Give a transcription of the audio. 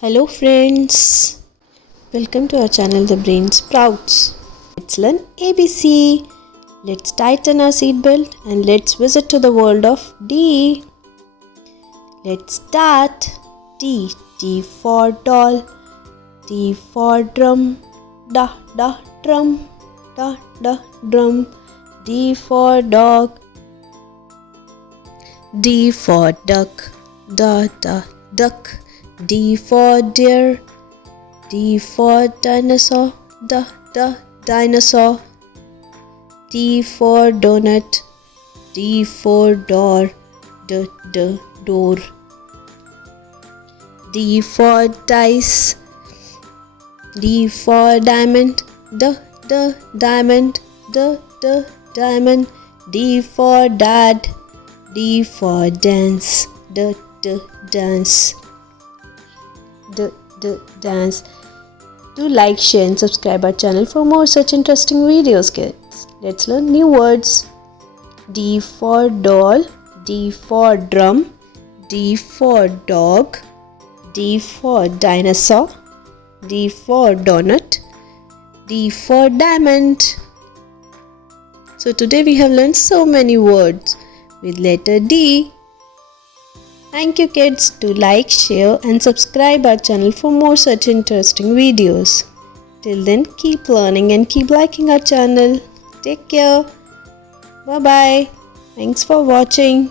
Hello friends, welcome to our channel The Brain Sprouts. Let's learn ABC. Let's tighten our seatbelt and let's visit to the world of D. Let's start. D. D for doll. D for drum. Da da drum. Da da drum. D for dog. D for duck. Da da duck. D for deer. D for dinosaur. Da da dinosaur. D for donut. D for door. D d door. D for dice. D for diamond. D d diamond. D d diamond. D for dad. D for dance. D d dance. Dance. Do like, share and subscribe our channel for more such interesting videos, kids. Let's learn new words. D for doll. D for drum. D for dog. D for dinosaur. D for donut. D for diamond. So today we have learned so many words with letter D. Thank you kids. Do like, share and subscribe our channel for more such interesting videos. Till then, keep learning and keep liking our channel. Take care. Bye bye. Thanks for watching.